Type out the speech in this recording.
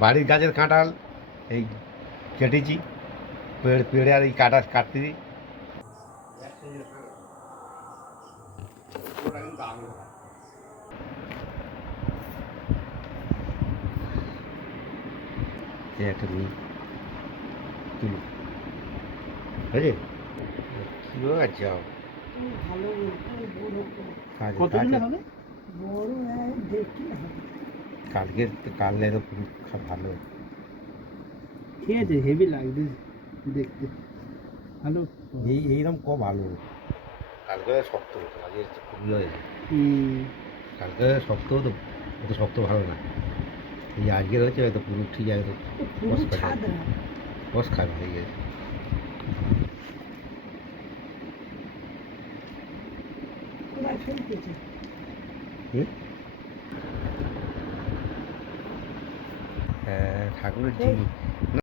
বাড়ির গাছের কাঁঠাল এই কেটেছি, পেড়ে আর এই কাটতে দিই। একটা নিই, তুলো বুঝলি কী যাও কালকে কাললে তো খুব ভালো ঠিক আছে, হেভি লাগবে দেখতে, ভালো। এইরকম কম ভালো। কালকে শক্ত হতো, আজকে খুবই হয়েছে। কালকে শক্ত হতো, অত শক্ত ভালো না। এই আজকের হয়েছে হয়তো পুরো ঠিক একদম বস খাবে হয়ে গেছে। হ্যাঁ ঠাকুরের জিনিস